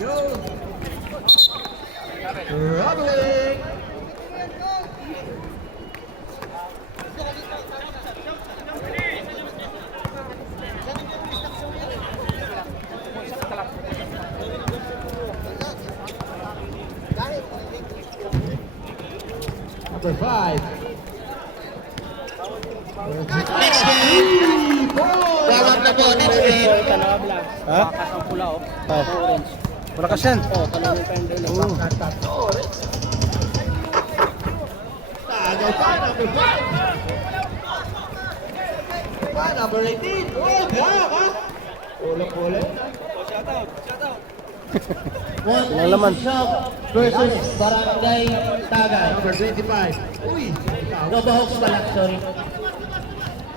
Yo. Traveling. Number 5. Next game. Warm up na po, next game. Ha? Ang pula oh. Oh. Malakas yan. Oh, tanongin pa yung dulo. Oo. Number 5. Number 18. Oh, grab ha. Ulang-ulang. Walang laman. Versus Barangay Tagay. Number 25. Uy. Nova Hawks pala, sorry.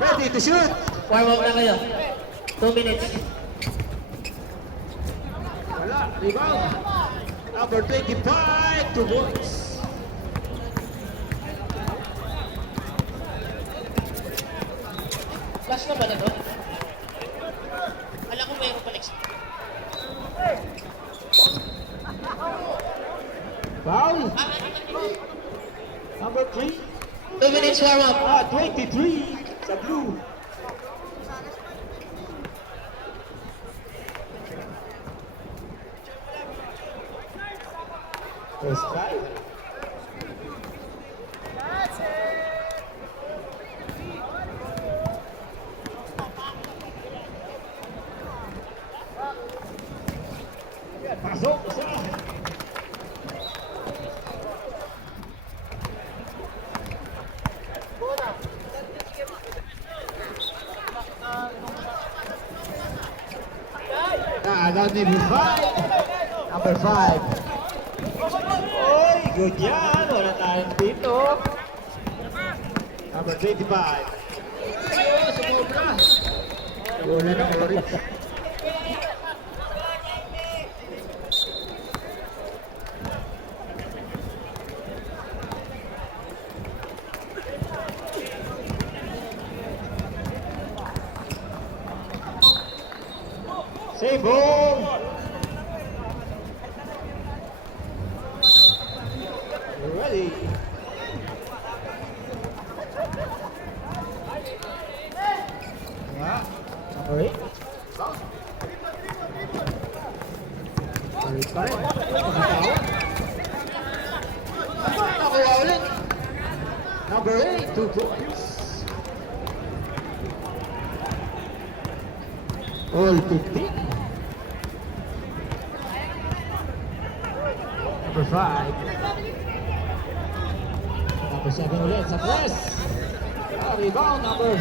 Ready to shoot. Warm up na kayo. 2 minutes. Wala. Rebound. Number 25. 2 points. Last na ba na to? Alam ko mayroon pa next. Foul. Number 3. 2 minutes warm up. 23. Sa blue. First try. Pasok isa. Number 5. Number 5. Oy, good yan. Wala tayong dito. Number 25. Ayun, sumobra. Wala na orange. Save home. Ready. Yeah. Number 8. Balik pa rin. Nakuha ulit. Number 8. 2 points. All 15. Number 5. Number 7 ulit sa press. Rebound number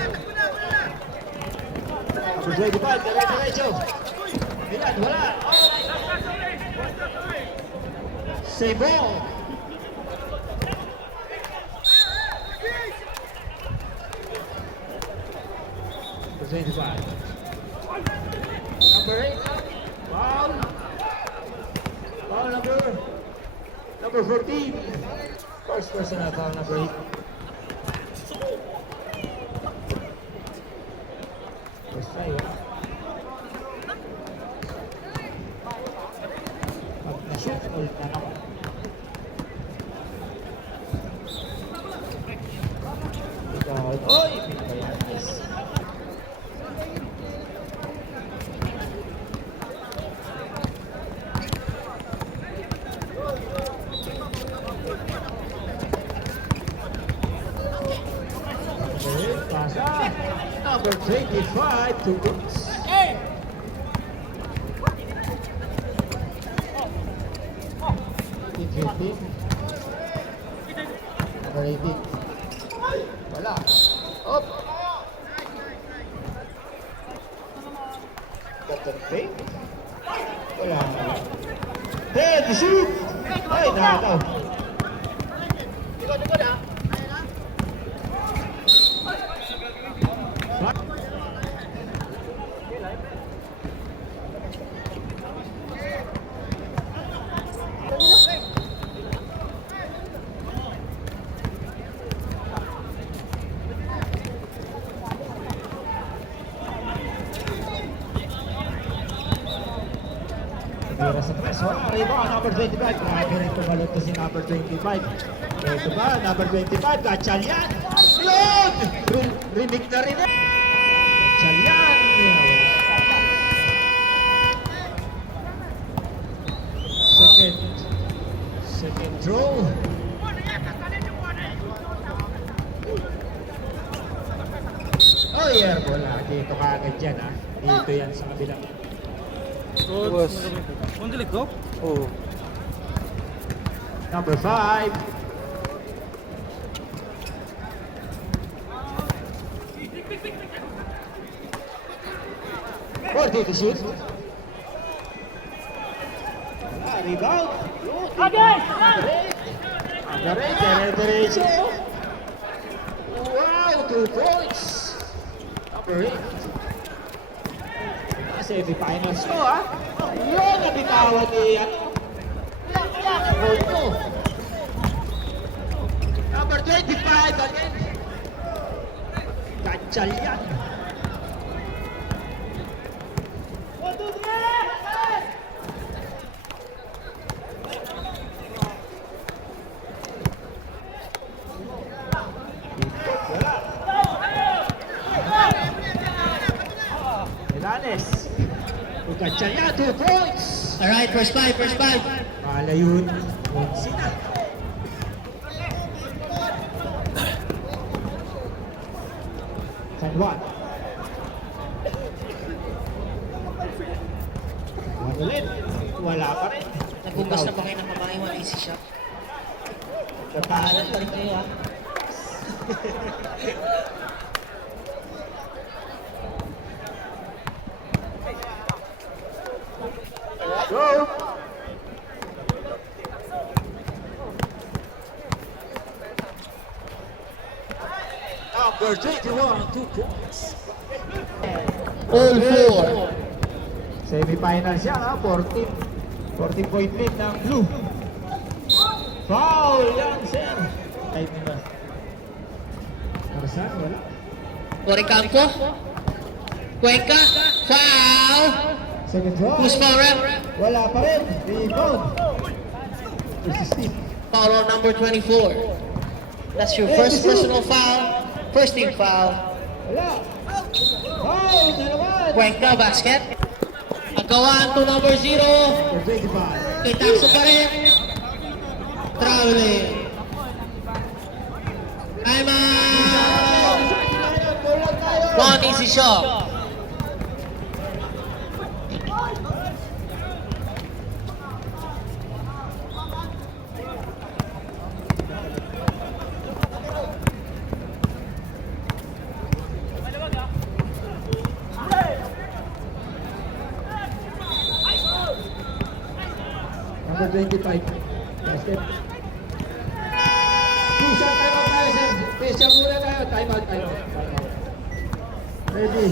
25. Diretso. Bilan, wala. Save ball. Number 25. Number 8. Foul. Foul number 14. First personal foul number 8. First try, Pag na-shoot, ulit na naman. Oy! Nice. Pasa. Number 25 to Brooks. Number 18. Wala. Up. Captain Fake. Wala. Head, shoot! Ay, nakataw. Tira sa press. Wala. Rebound. Number 25. Grabe rin tumalot to si number 25. Ito ba? Number 25. Gatchalian. Yun! Rinig na rin. Gatchalian. Second throw. Oh, airball na. Dito ka agad dyan, ha? Dito yan sa kabila. Boss. Oo. Number 5. Or dito shoot. Rebound. Diretso. Wow, 2 points. Number 8. Semi-finals to, ha? Yun, nabitawan ni, Porto. Number 25 again. Gatchalian. Milanes. Gatchalian, 2 points. Alright, first five. Mahala yun. Sina. San Juan. Ulit. Wala pa rin. Nagugas na ba kayo ng babae? One easy shot. Napaalan pa rin kayo, ha? Go! Number 21, 2 points. All four. Semi-finals yan, ha? 14 point lead ng blue. Foul yan, sir. Ay, diba? Marsan, wala. Oricampo. Cuenca. Foul. Second draw. Who's foul, ref? Wala pa rin. Rebound. Persistent. Foul on number 24. That's your first personal foul. First team foul. Wala. Foul na naman. Cuenca basket. Agawan to number 0. Number 25. Kitakso pa rin. Traveling. I'm out. One easy shot. Number 25. Basket. Push up, time out tayo, sir. Push up muna tayo. Time out. Ready.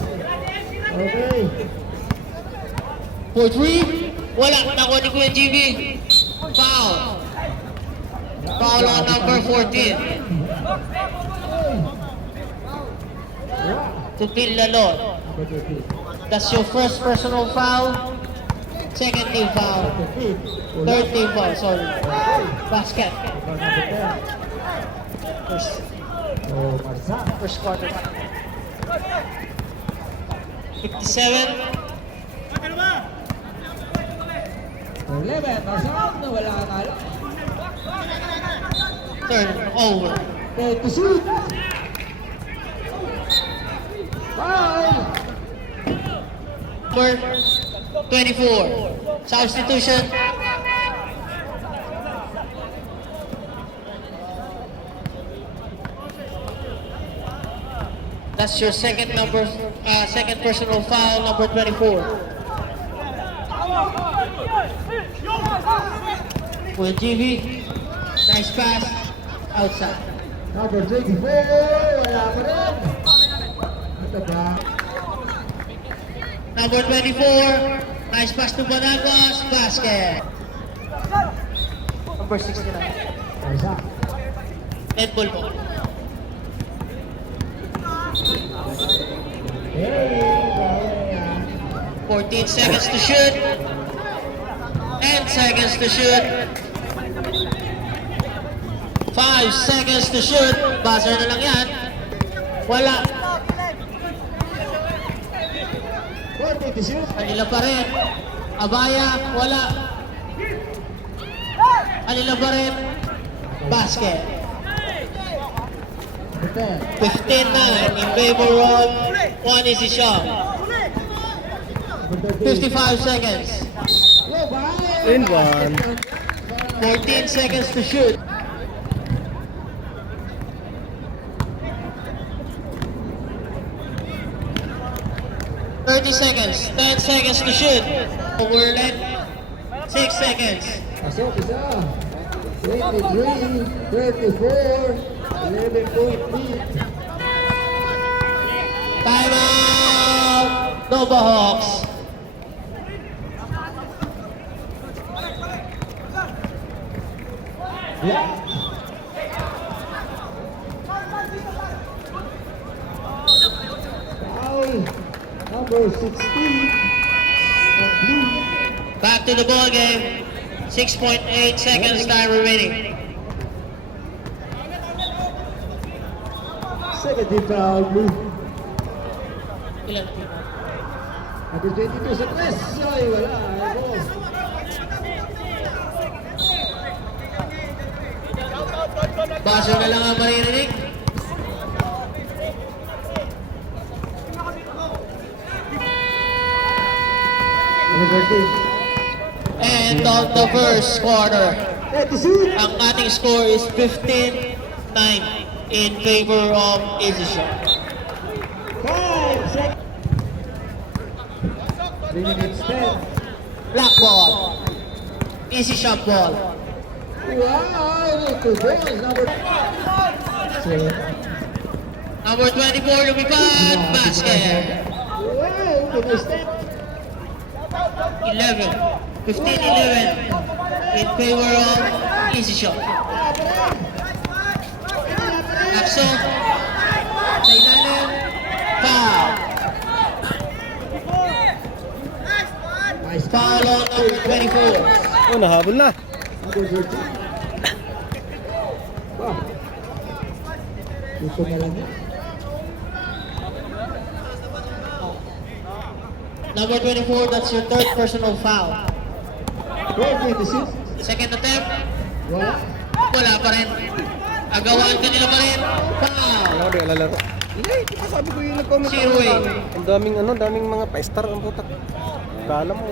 Okay. For 3. Wala. Nakuha ni Kuya GB. Foul. Foul on number 14. To Bill Lalon. Number 13. That's your first personal foul. Second team foul. 15. Third team foul, sorry. Basket. Number 10. First, Oh, Marsan. first quarter. 57. 11. Marsan. Wala ka talo. Third over. To shoot. Foul. Number 24. Substitution. That's your second personal foul, number 24. Will GV, nice pass, outside. Number 24. Wala pa rin. Ito ba? Number 24, nice pass to Banagos, basket. Number 69. Marsan. Red ball po. Hey, 14 seconds to shoot. seconds to shoot. 5 seconds to shoot. Buzzer na lang yan. Wala. 40 to shoot. Kanila pa rin. Abaya, wala. Kanila pa rin. Basket. 15-9 in favor of One Easy Shot. 55 seconds. In one. 14 seconds to shoot. Seconds. 10 seconds to shoot. Overland. 6 seconds. Pasok isa. 23, 34, 11-point lead. Timeout. Nova Hawks. Yeah. Foul. Number 16. Blue. Back to the ball game. 6.8 seconds time remaining. 17 foul. Blue. Ilan? Number 22 sa press. Ay, wala. Ako. Buzzer na lang ang maririnig. Number 13. End of the first quarter. 36. Ang ating score is 15-9 in favor of Easy Shot. 5 seconds. 3 minutes 10. Black ball. Easy Shot ball. Wow, two balls. Number 7. Number 24 lumipad. Basket. Wow, minutes 10. 11. 15-11 in favor of Easy Shot. Akso. Sa ilalim. Foul. Nice Foul on number 24. Oh, nahabol na. Number 13. Wow. Ito na lang yan. Number 24, that's your third personal foul. 12-26. Second attempt, Wala. wala pa rin. Agawaan kanila pa rin. Foul. Wala ko di alalaro. Hindi, diba sabi ko yung nag-comment Zero ako, eight. ang daming mga pa-star ang putak. Kala mo,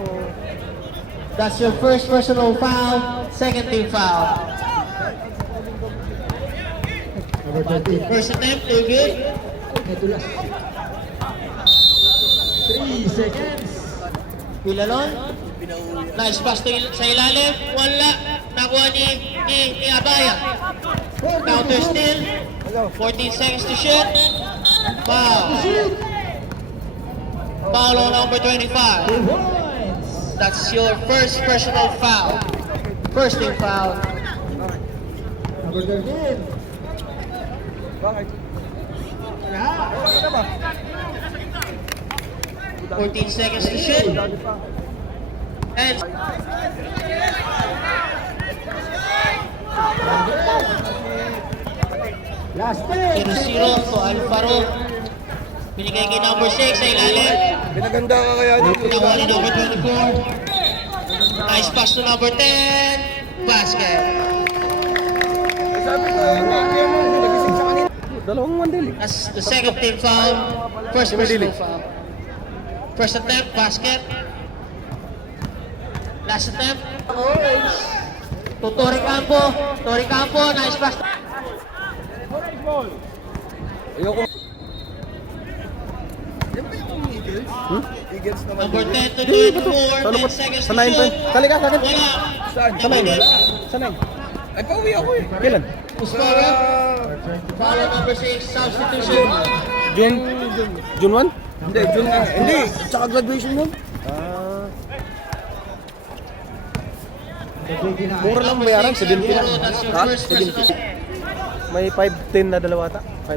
That's your first personal foul. Second team foul. Number 13. First attempt, no good. Ito last. 3 seconds. Pilalon. Nice pass to sa ilalim. Wala. Nakuha ni Abaya. Counter steal. 14 seconds to shoot. Foul. Foul on number 25. 2 points. That's your first personal foul. First team foul. Number 13. bakit? Yeah. 14 seconds to shoot. And Last 10. 0-0 to Alvaro. Binigay kay number 6 sa ilalim. Pinaganda ka kaya dito. Nakuha ni number 24. Nice pass to number 10. Basket. Sabi ko, nagising sa kanina. Dalawang mandili. That's the second team foul. First personal foul. First attempt, basket. Last attempt, orange. To Tori Campo. Tori Campo, nice pass. Ayoko. Eagles naman. Number 10 to Hindi, ba't 24. 10 seconds to Sa 9 shoot. Sali ka, sa akin. Wala. Saan? Sa 9. Sa 9. Ay, pauwi ako eh. Kailan? Scorer. Foul on number 6. Substitution. June 1? Hindi, June 1. Hindi, tsaka graduation nun. Mura lang bayaran, 70 lang. That's your Ha? first 70. personal. May 5-10 na dalawa ata. 5.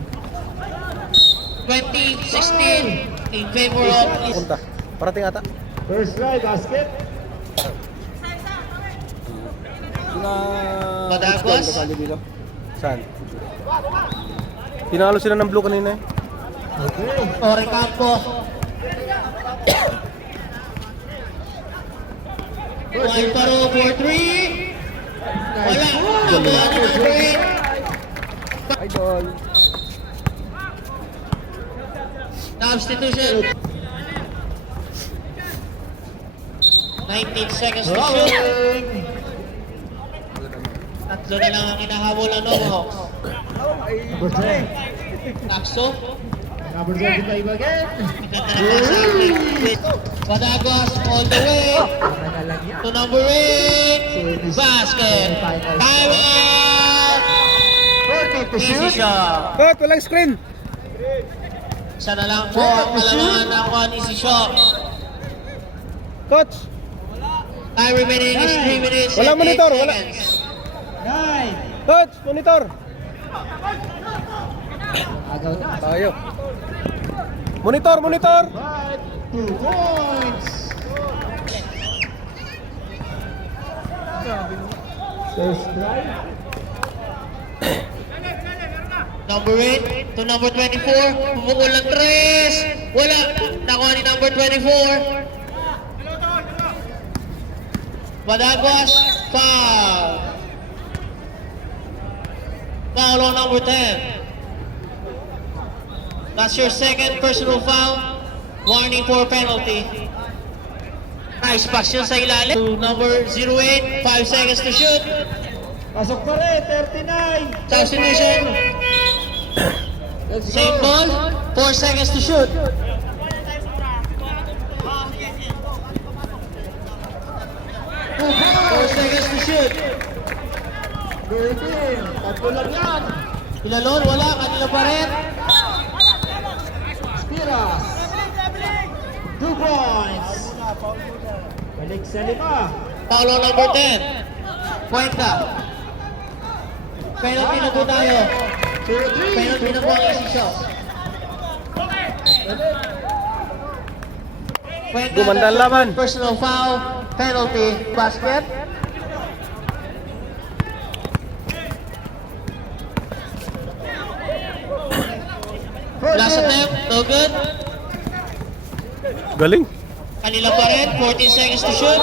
2016 in favor of East. Punta. Parating ata. First try, basket. Na... Badagos? Kasali dito. Saan? Tinalo sila ng blue kanina eh. Okay. Orecampo. One paro for 3. Wala. Nakuha ni number 8. Idol. Substitution. 19 seconds to shoot. Rolling. Tatlo na lang ang hinahabol ng Novahawks. Number 10. Takso. Number 25 again. Maganda na pass out. Badagos all the way. Tama na lang yan. To number 8. Basket. Time out. 40 to Easy shoot. shot. Coach, walang screen. Isa na lang po ang kalamangan ng one easy shot. Coach. Time remaining is 3 minutes Walang and 8 monitor, wala. seconds. 9. Coach, monitor. Agaw na. Tayo. Monitor, monitor. 2 points. First drive. Number 8 to number 24. Pumukul ng 3. Wala. Nakuha ni number 24. Badagos. Foul. Foul on number 10. That's your second personal foul. Warning for penalty. Nice pass yun sa ilalim. To number 08. 5 seconds to shoot. Pasok pa rin. 39. Substitution. Let's go. Same ball. 4 seconds to shoot. 4 seconds to shoot. 13. Tatlo lang yan. Ilalon, wala. Kanina pa rin. Spiras. 2 points. Balik sa 5. Paulo number 10. Cuenta. Penalty na po tayo. 2, 3. Penalty na po ang easy shot. Cuenta, Gumanda ang that's your laban. personal foul. Penalty. Basket. Last attempt. No good. Galing. Kanila pa rin. 14 seconds to shoot.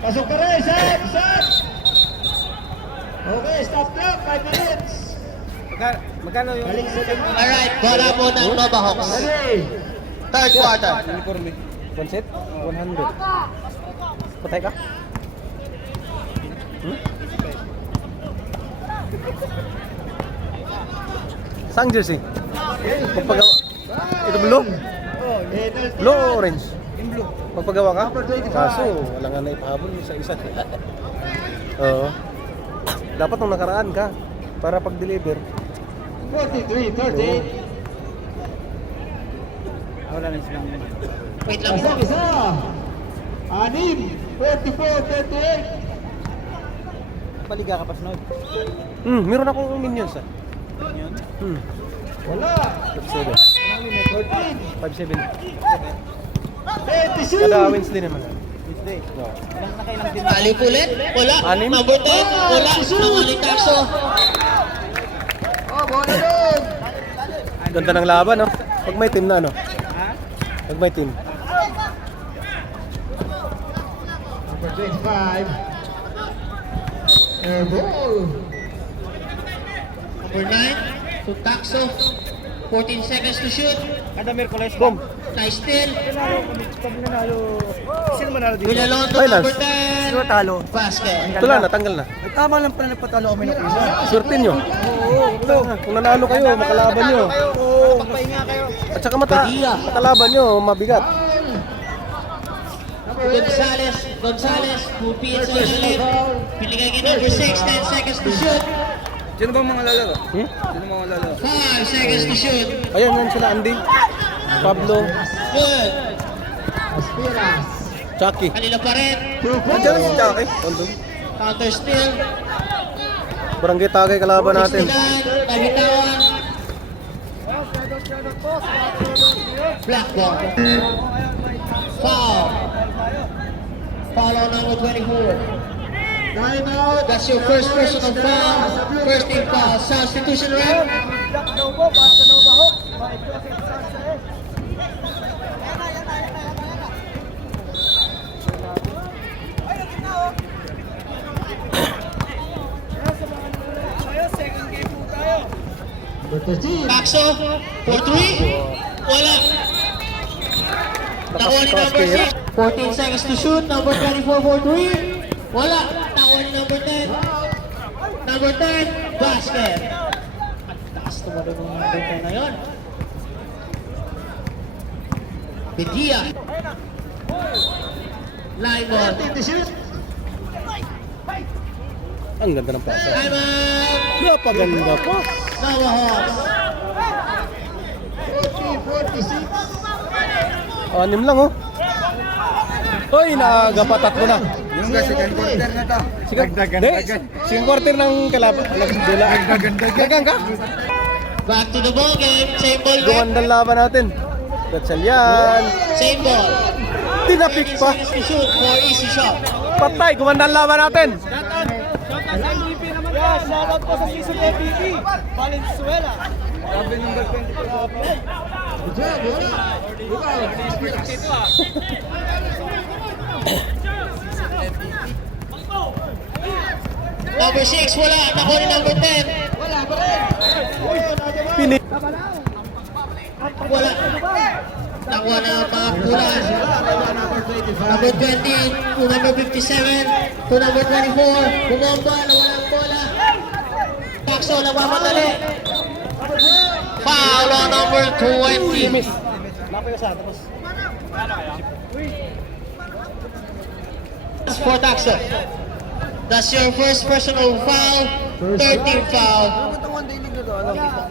Pasok ka rin. Set. Set. Okay, stop clock. 5 minutes. Magkano yung Balik sa 5. Alright, bola po ng Novahawks. Ready. Third quarter. uniforme? One set? 100. Patay ka? Hmm? Saan jersey? Magpagawa. Ito blue? Blue o orange? Yung blue. Magpagawa ka? Kaso, wala nga naipahabol sa isa. Oo. Dapat nung nakaraan ka para pag-deliver. 43, 38. Wala na silang Wait lang po. Pasok isa. 6. 44, 38. Paliga ka pa sunod. Meron akong minions ah. Minions? Wala. 57. 13. 57. 26. Kada Wednesday naman. Wednesday? No. Talip ulit. Wala. Anim? Number 10. Wala. Nangaling takso. Oh, bola doon. Ganda ng laban, no? Pag may team na, no? Pag may team. Number 25. Air ball. Number 9. To takso. 14 seconds to shoot. Kada Merkules. Boom! Nice steal. Pag nanalo, sino manalo dito? Winalon to Finals. number 10. Sino talo? Basket. Ito lang, natanggal na. Ay, tama lang pala nagpatalo kami ng isa. Swerte nyo. Oo, ito. Kung nanalo kayo, makalaban nyo. Oo, magpahinga kayo. At saka makalaban nyo, mabigat. Gonzales. Pupil sa ilalim. Pinigay kay number 6. 10 seconds to shoot. Sino ba mga lalaro? Hmm? Sino mga lalaro? 5 seconds to shoot. Ayan, yan sila Andy, Pablo, Good. Aspiras. Chucky. Kanila pa rin. Andiyan si Chucky. Tondo. Counter steal. Barangay Tagay kalaban natin. 69. Nabitawan. Black ball. Foul. foul on number 24. Time out. That's your first personal foul. First team foul. Substitution ref. Number 13. Paxo for 3. Wala. Nakuha ni number 6. 14 seconds to shoot. Number 24 for 3. Wala. Nakuha ni number 10. Number 10, basket. At taas tumalo ng number 10 na yun. Bedia. Line ball. 13 to shoot. Ang ganda ng pasa. Time out. Napaganda pa. Nova Hawks. 40-46. Anim lang oh. Hoy, nagapat tatlo na. Yung ga, second quarter na to. Second quarter ng kalaban. Dagang ka? Back to the ball game. Same ball game. Gumandang laban natin. Gatsalyan. Same ball. Tinapik 30 pa. seconds to shoot for easy shot. Patay, gumandang laban natin. Shoutout po sa season MVP, Valenzuela. Grabe number 24. Good job, wala. Number 6, wala. Nakuha ni number 10. Wala pa rin. Pini. Wala. Nakuha na mga kulas. Number 25. Number 20 to number 57 to number 24. Bumomba na walang bola. Paxo nagmamadali. Foul on number 20. For Taxo. That's your first personal foul. 13th foul.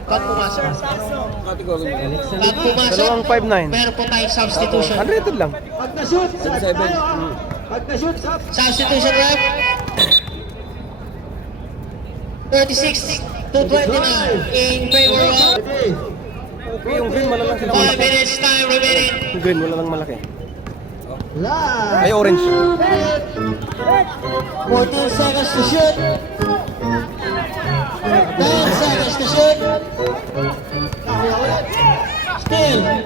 Pag pumasok. Pag pumasok. Dalawang 5'9". Meron po tayong substitution. Unrated lang. Pag na-shoot, sab tayo. Pag na-shoot, sab. Substitution rep. 36 to 29 in favor of Okay. Okay, yung green wala lang sila 5 malaki. minutes time remaining. Yung green wala lang malaki. Last. Ay, orange. 14 seconds to shoot. 10 seconds to shoot. Still 10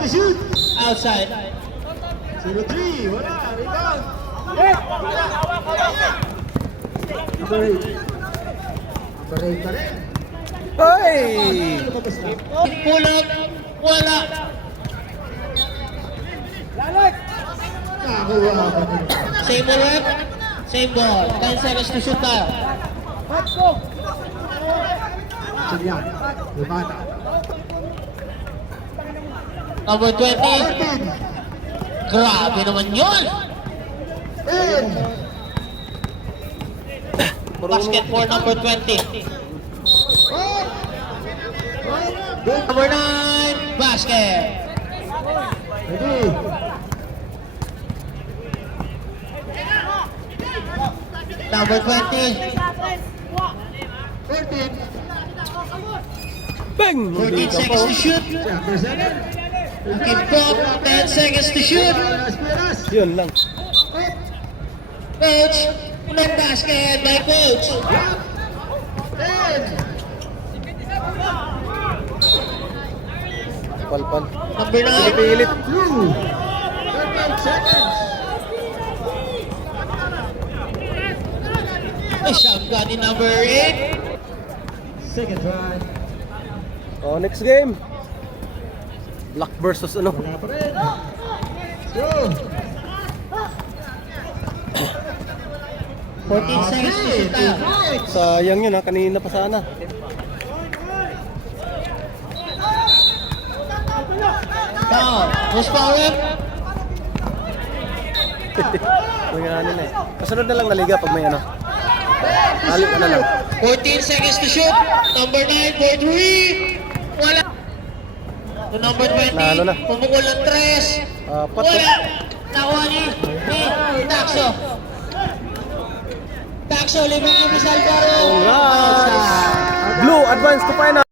to shoot. outside. 0-3. Wala. Rebound. Number 8. Number 8 pa rin. Ay! Lumabas na. Pull up. Wala. Nakakuha pa rin. Same ball rep. Same ball. 10 seconds to shoot tayo. Sinyan. Lumana. Number 20. 14. Grabe naman yun. 10. Basket for number 20. Good. Number 9. Basket. Ready. Number 20. 14. Bang! 14 seconds to shoot. Number 7. Keep up. 10 seconds to shoot. Aspiras. Yun lang. Coach. Unang basket by coach. 10. Palpal. Number 9. Pilit. 2. 38 seconds. A shot got in number 8. Second try. Oh, next game. Black versus ano? Wala pa rin. Go. 14 seconds to shoot tayo. Sayang yun ha, kanina pa sana. Down. Who's foul rep? Nangyari na eh. Kasunod na lang na liga pag may ano. Hali ka na lang. 14 seconds to shoot. Number 9 for 3. Wala. To number 20. Nalo na. Pumukul ng 3. Apat Wala. Nakuha ni Taxo. Taxo, libang yung Miss Alvaro. Alright. Blue advance to final.